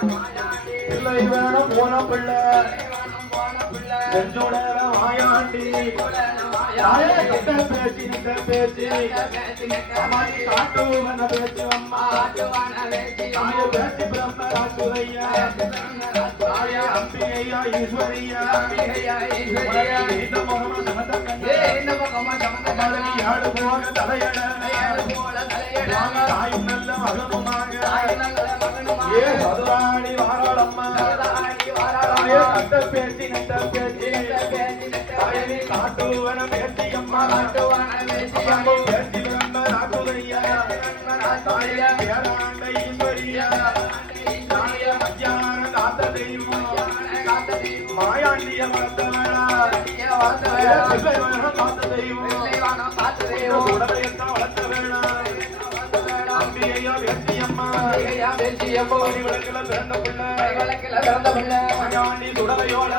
பிள்ளை வேணும் போன பிள்ளை செஞ்சோட மாயாண்டி கட்ட பேச்சு நிட்ட பேச்சு காட்டுவன பேச்சு அம்மா தாய பேச்சு பிரம்ம ராசுரையா அம்பிகையா ஈஸ்வரியா இந்த முகம சமதக்கண்ணாடு போக தலையட தாயும் நல்ல மகனுமாக ஏ சதுராணி வாராளம்மா கட்ட பேச்சு நட்ட பேச்சு காட்டுவன பேச்சு அம்மா பேச்சு பிரம்ம ராசுரையா தாய பேராண்ட ஈஸ்வரியா மத்தியான காத்த தெய்வம் மாயாண்டிய வளர்த்தவனா காத்த தெய்வம் உடலையத்தான் வளர்த்த வேணா அம்பிகையா பேச்சியம்மா விளக்கில பிறந்த பிள்ளை மாயாண்டி துடலையோட